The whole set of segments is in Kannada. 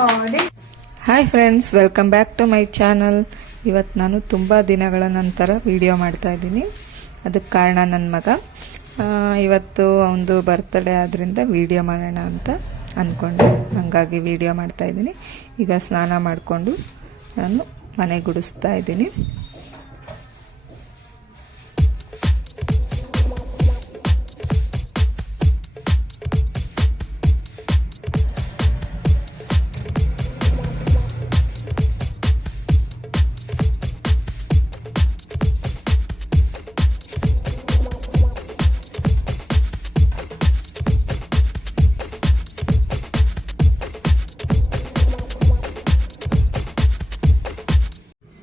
Hi friends, welcome back to my channel. ಇವತ್ತು ನಾನು ತುಂಬ ದಿನಗಳ ನಂತರ ವಿಡಿಯೋ ಮಾಡ್ತಾ ಇದ್ದೀನಿ. ಅದಕ್ಕೆ ಕಾರಣ ನನ್ನ ಮಗ. ಇವತ್ತು ಅವನದು ಬರ್ತ್ಡೇ ಆದ್ದರಿಂದ ವಿಡಿಯೋ ಮಾಡೋಣ ಅಂತ ಅಂದ್ಕೊಂಡೆ. ಹಾಗಾಗಿ ವಿಡಿಯೋ ಮಾಡ್ತಾ ಇದ್ದೀನಿ. ಈಗ ಸ್ನಾನ ಮಾಡಿಕೊಂಡು ನಾನು ಮನೆ ಗುಡಿಸ್ತಾ ಇದ್ದೀನಿ.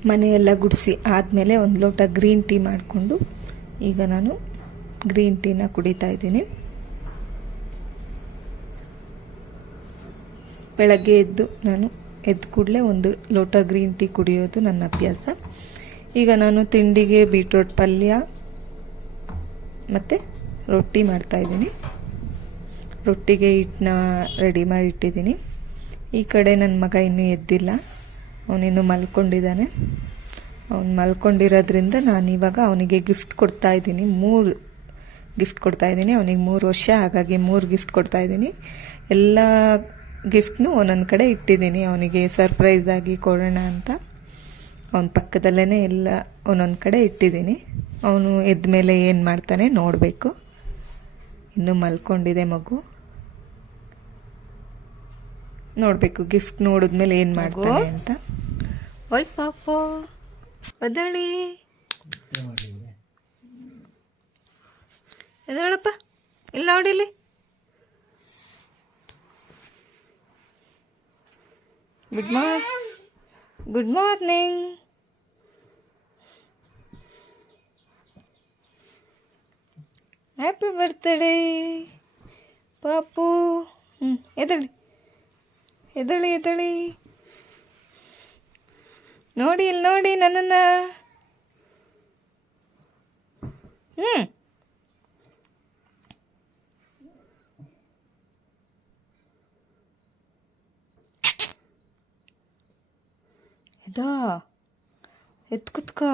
ಮನೆಯೆಲ್ಲ ಗುಡಿಸಿ ಆದಮೇಲೆ ಒಂದು ಲೋಟ ಗ್ರೀನ್ ಟೀ ಮಾಡಿಕೊಂಡು ಈಗ ನಾನು ಗ್ರೀನ್ ಟೀನ ಕುಡಿತಾ ಇದ್ದೀನಿ. ಬೆಳಗ್ಗೆ ನಾನು ಎದ್ದು ಕೂಡಲೇ ಒಂದು ಲೋಟ ಗ್ರೀನ್ ಟೀ ಕುಡಿಯೋದು ನನ್ನ ಅಭ್ಯಾಸ. ಈಗ ನಾನು ತಿಂಡಿಗೆ ಬೀಟ್ರೋಟ್ ಪಲ್ಯ ಮತ್ತು ರೊಟ್ಟಿ ಮಾಡ್ತಾಯಿದ್ದೀನಿ. ರೊಟ್ಟಿಗೆ ಹಿಟ್ಟನ್ನ ರೆಡಿ ಮಾಡಿ ಇಟ್ಟಿದ್ದೀನಿ. ಈ ಕಡೆ ನನ್ನ ಮಗ ಇನ್ನೂ ಎದ್ದಿಲ್ಲ, ಅವನಿನ್ನೂ ಮಲ್ಕೊಂಡಿದ್ದಾನೆ. ಅವನು ಮಲ್ಕೊಂಡಿರೋದ್ರಿಂದ ನಾನಿವಾಗ ಅವನಿಗೆ ಗಿಫ್ಟ್ ಕೊಡ್ತಾಯಿದ್ದೀನಿ. 3 ಗಿಫ್ಟ್ ಕೊಡ್ತಾಯಿದ್ದೀನಿ. ಅವನಿಗೆ 3 ವರ್ಷ, ಹಾಗಾಗಿ 3 ಗಿಫ್ಟ್ ಕೊಡ್ತಾಯಿದ್ದೀನಿ. ಎಲ್ಲ ಗಿಫ್ಟ್ನೂ ಒಂದೊಂದು ಕಡೆ ಇಟ್ಟಿದ್ದೀನಿ, ಅವನಿಗೆ ಸರ್ಪ್ರೈಸ್ ಆಗಿ ಕೊಡೋಣ ಅಂತ. ಅವನ ಪಕ್ಕದಲ್ಲೇ ಎಲ್ಲ ಒಂದೊಂದು ಕಡೆ ಇಟ್ಟಿದ್ದೀನಿ. ಅವನು ಎದ್ದ ಮೇಲೆ ಏನು ಮಾಡ್ತಾನೆ ನೋಡಬೇಕು. ಇನ್ನೂ ಮಲ್ಕೊಂಡಿದೆ ಮಗು, ನೋಡಬೇಕು ಗಿಫ್ಟ್ ನೋಡಿದ್ಮೇಲೆ ಏನು ಮಾಡ್ತಾನೆ ಅಂತ. ಓಯ್ ಪಾಪ ಒದಳಿ ಎದಳಪ್ಪ, ಇಲ್ಲ ನೋಡಿಲಿ. Good morning. ಹ್ಯಾಪಿ ಬರ್ತ್ಡೇ ಪಾಪು. ಎದಳಿ ಎದಳಿ ಎದಳಿ, ನೋಡಿ ಇಲ್ಲಿ ನೋಡಿ ನನ್ನನ್ನು. ಇದಾ ಎತ್ ಕುತ್ಕೋ.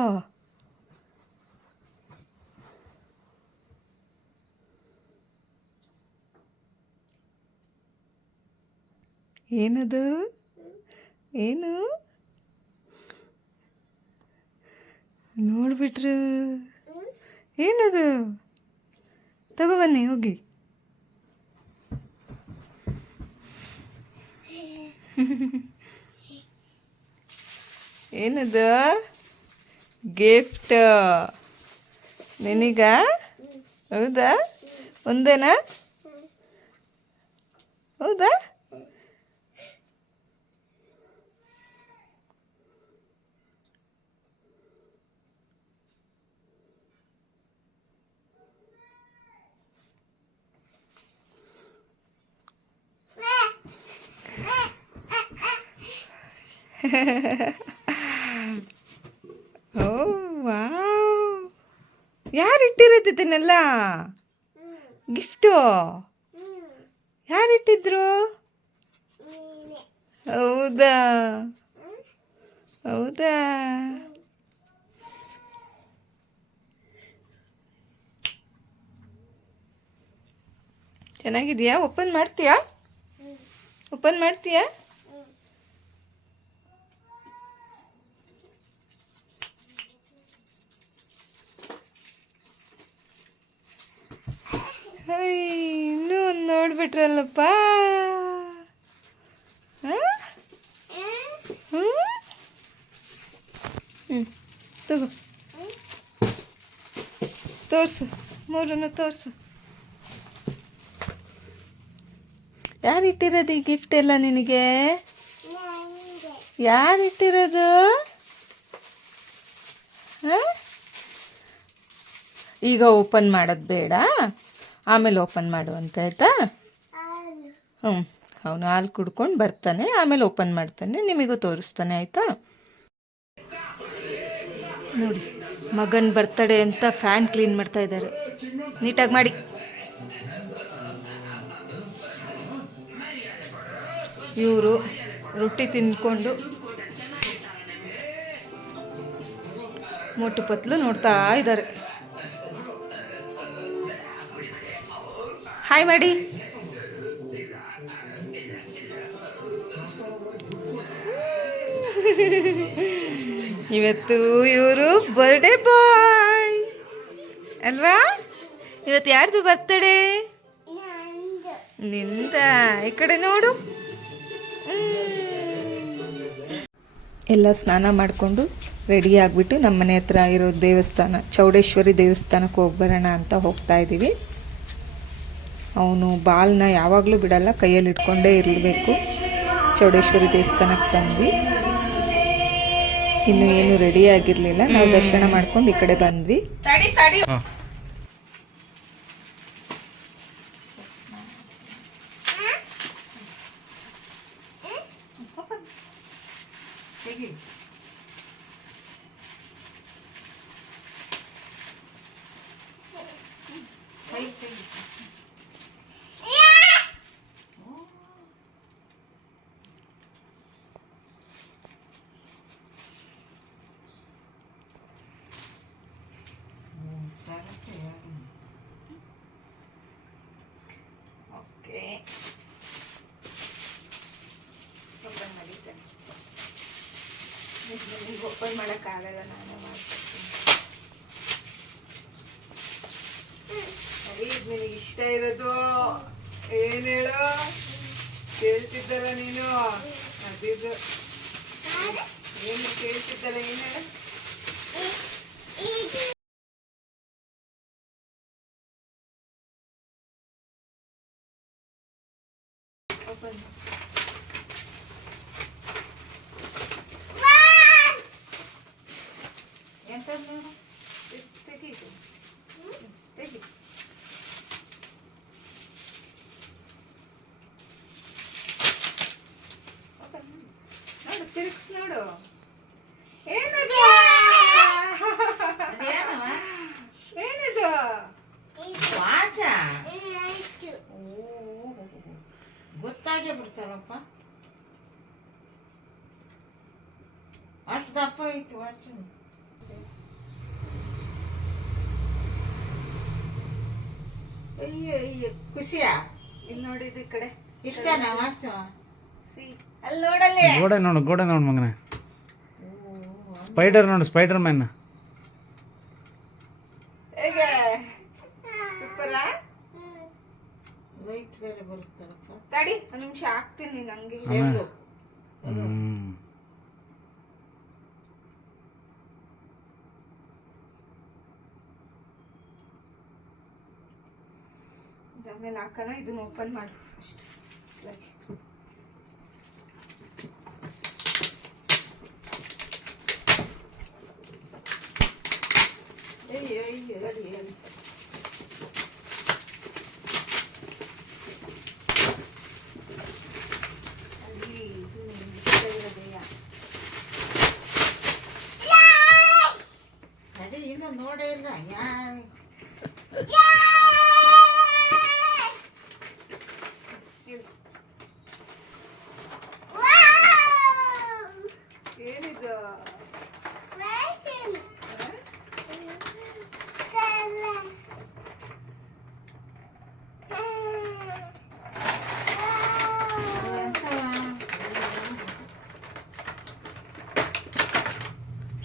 ಏನದು, ಏನು ನೋಡ್ಬಿಟ್ರು? ಏನದು? ತಗೊಬನ್ನಿ ಹೋಗಿ. ಏನದು? ಗಿಫ್ಟ್ ನಿನಗ? ಹೌದಾ? ಒಂದೇನಾ? ಹೌದಾ? ಓ ವಾವ್, ಯಾರಿಟ್ಟಿರೋದಿದ್ದನ್ನೆಲ್ಲ ಗಿಫ್ಟು? ಯಾರಿಟ್ಟಿದ್ರು? ಹೌದಾ ಹೌದಾ? ಚೆನ್ನಾಗಿದೆಯಾ? ಓಪನ್ ಮಾಡ್ತೀಯಾ? ಓಪನ್ ಮಾಡ್ತೀಯಾ? ಇನ್ನೂ ಒಂದು ನೋಡ್ಬಿಟ್ರಲ್ಲಪ್ಪ. ತಗೋ, ತೋರಿಸು, 3 ತೋರಿಸು. ಯಾರಿಟ್ಟಿರೋದು ಈ ಗಿಫ್ಟ್ ಎಲ್ಲ ನಿನಗೆ? ಯಾರಿಟ್ಟಿರೋದು? ಈಗ ಓಪನ್ ಮಾಡೋದು ಬೇಡ, ಆಮೇಲೆ ಓಪನ್ ಮಾಡುವಂತ, ಆಯಿತಾ? ಅವನು ಹಾಲು ಕುಡ್ಕೊಂಡು ಬರ್ತಾನೆ, ಆಮೇಲೆ ಓಪನ್ ಮಾಡ್ತಾನೆ, ನಿಮಗೂ ತೋರಿಸ್ತಾನೆ, ಆಯಿತಾ? ನೋಡಿ, ಮಗನ ಬರ್ತಡೇ ಅಂತ ಫ್ಯಾನ್ ಕ್ಲೀನ್ ಮಾಡ್ತಾ ಇದ್ದಾರೆ. ನೀಟಾಗಿ ಮಾಡಿ. ಇವರು ರೊಟ್ಟಿ ತಿನ್ಕೊಂಡು ಮೋಟು ಪತ್ಲು ನೋಡ್ತಾ ಇದ್ದಾರೆ. ಹಾಯ್ ಮಾಡಿ. ಇವತ್ತು ಇವರು ಬರ್ಡೇ ಬಾಯ್ ಅಲ್ವಾ? ಇವತ್ತು ಯಾರ್ದು ಬರ್ತಡೇ? ನಿಂದ. ಈ ಕಡೆ ನೋಡು. ಎಲ್ಲ ಸ್ನಾನ ಮಾಡಿಕೊಂಡು ರೆಡಿ ಆಗಿಬಿಟ್ಟು ನಮ್ಮ ಮನೆ ಹತ್ರ ಇರೋ ದೇವಸ್ಥಾನ ಚೌಡೇಶ್ವರಿ ದೇವಸ್ಥಾನಕ್ಕೆ ಹೋಗಿ ಬರೋಣ ಅಂತ ಹೋಗ್ತಾ ಇದ್ದೀವಿ. ಅವನು ಬಾಲ್ನ ಯಾವಾಗಲೂ ಬಿಡಲ್ಲ, ಕೈಯಲ್ಲಿ ಇಟ್ಕೊಂಡೇ ಇರಬೇಕು. ಚೌಡೇಶ್ವರಿ ದೇವಸ್ಥಾನಕ್ಕೆ ಬಂದ್ವಿ. ಇನ್ನು ಏನು ರೆಡಿ ಆಗಿರಲಿಲ್ಲ. ನಾವು ದರ್ಶನ ಮಾಡ್ಕೊಂಡು ಈ ಕಡೆ ಬಂದ್ವಿ. ಓಕೆ, ಓಪನ್ ಮಾಡೋಕ್ಕಾಗಲ್ಲ, ನಾನೇ ಮಾಡ್ಕೊಡ್ತೀನಿ. ನಿನಗೆ ಇಷ್ಟ ಇರೋದು ಏನ್ ಹೇಳು? ಕೇಳ್ತಿದ್ದಲ್ಲ ನೀನು, ಅದಿದ್ದು ಏನು ಕೇಳ್ತಿದ್ದಲ್ಲ, ಏನ್ ಹೇಳು? ಓಪನ್ ಎಂತದ್ದು ನೋಡು, ತೆಗೀತು, ತೆಗಿ. ನೋಡು, ತಿರುಗಿಸ್ ನೋಡು. ಏನದು? ಏನದು? ವಾಚ ಗೊತ್ತಾಗೇ ಬಿಡ್ತಾರಪ್ಪ, ಅಷ್ಟು ದಪ್ಪ ಐತಿ ವಾಚ್. ಅಯ್ಯ ಖುಷಿಯಾ? ಇಲ್ಲಿ ನೋಡಿದ್ದು ಈ ಕಡೆ ಇಷ್ಟನಾ ವಾಚ್? ಅಲ್ಲಿ ನೋಡಲ್ಲಿ ಗೋಡೆ ನೋಡು, ಗೋಡೆ ನೋಡು ಮಗನೇ. ಸ್ಪೈಡರ್ ನೋಡು, ಸ್ಪೈಡರ್ ಮ್ಯಾನ್. ಹೇಗೆ ಸೂಪರಾ? ಲೈಟ್ ಬೇರೆ ಬರುತ್ತಲ್ಲಪ್ಪ. ತಡಿ ಒಂದು ನಿಮಿಷ ಹಾಕ್ತೀನಿ ನಂಗೆ. ಆಮೇಲೆ ಹಾಕೋಣ. ಇದನ್ನ ಓಪನ್ ಮಾಡು ಅಷ್ಟು. ಅದೇ ಇನ್ನು ನೋಡೇ ಇಲ್ಲ. ಏನಿದು?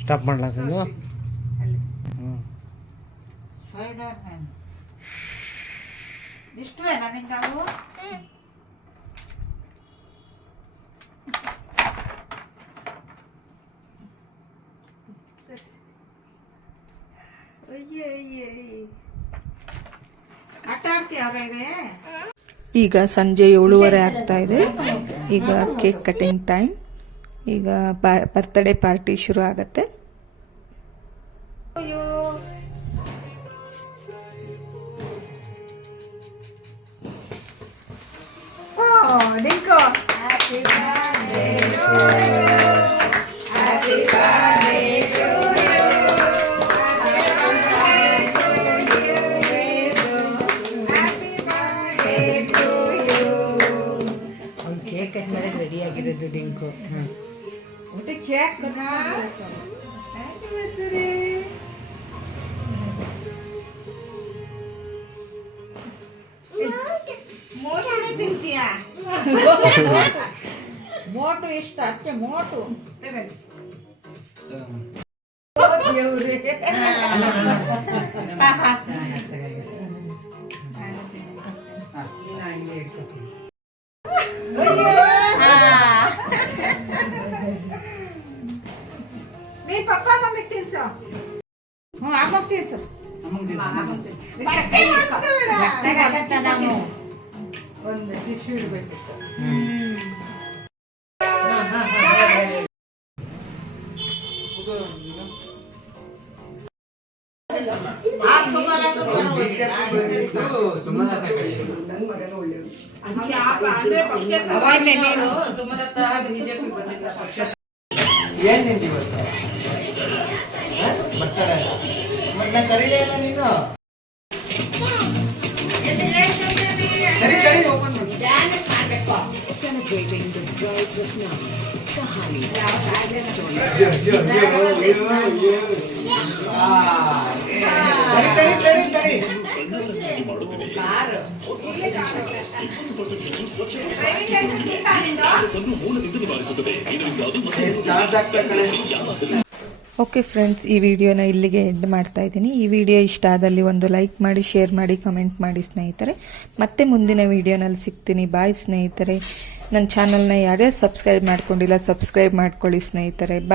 ಸ್ಟಾಪ್ ಮಾಡಲ ಸಂಜು? ಸ್ಪೈಡರ್ ಮ್ಯಾನ್ ಇಷ್ಟವೇನಾ ನಿಂಗೆ ಅವು? ಆಟ ಆಡ್ತೀಯವ್ರ ಇದೆ? ಈಗ ಸಂಜೆ 7:30 ಆಗ್ತಾ ಇದೆ. ಈಗ ಕೇಕ್ ಕಟಿಂಗ್ ಟೈಮ್. ಈಗ ಬರ್ತ್ಡೇ ಪಾರ್ಟಿ ಶುರು ಆಗತ್ತೆ. ಕೇಕ್ ಕಟ್ ಮಾಡಕ್ಕೆ ರೆಡಿ ಆಗಿರೋದು ಡಿಂಕು. ಕೇಕ್ ಮೋಟುನೇ ತಿಂತೀಯಾ ಮೋಟು ಇಷ್ಟ ಅದಕ್ಕೆ ಮೋಟು ನೀ ಪಪ್ಪ ಮಮ್ಮಿ ತಿನ್ಸು ಹ್ಞೂ ಅಮ್ಮ ತಿನ್ಸು ಒಂದು ಟಿಶ್ಯೂ ಇಡಬೇಕಿತ್ತು ಅವಾಗ್ಲೇ ನೀನು ಸುಮಲತಾ ಬಿಜೆಪಿ ಬಂದಿಲ್ಲ ಪಕ್ಷ ಏನ್ ನಿಂತಿ ಇವತ್ತು ಬರ್ತಾರೆ ಮತ್ತೆ ಕರೀಲೇ ಇಲ್ಲ ನೀನು ಸರಿ open Celebrating the brides of now. Kahani. Okay friends, ಈ ವಿಡಿಯೋನ ಇಲ್ಲಿಗೆ ಎಂಡ್ ಮಾಡ್ತಾ ಇದ್ದೀನಿ. ಈ ವಿಡಿಯೋ ಇಷ್ಟ ಆದಲ್ಲಿ ಒಂದು ಲೈಕ್ ಮಾಡಿ, ಶೇರ್ ಮಾಡಿ, ಕಮೆಂಟ್ ಮಾಡಿ ಸ್ನೇಹಿತರೆ. ಮತ್ತೆ ಮುಂದಿನ ವಿಡಿಯೋನಲ್ಲಿ ಸಿಗ್ತೀನಿ. ಬಾಯ್ ಸ್ನೇಹಿತರೆ. ನನ್ನ ಚಾನಲ್ನ ಯಾರ್ಯಾರು ಸಬ್ಸ್ಕ್ರೈಬ್ ಮಾಡ್ಕೊಂಡಿಲ್ಲ ಸಬ್ಸ್ಕ್ರೈಬ್ ಮಾಡ್ಕೊಳ್ಳಿ ಸ್ನೇಹಿತರೆ.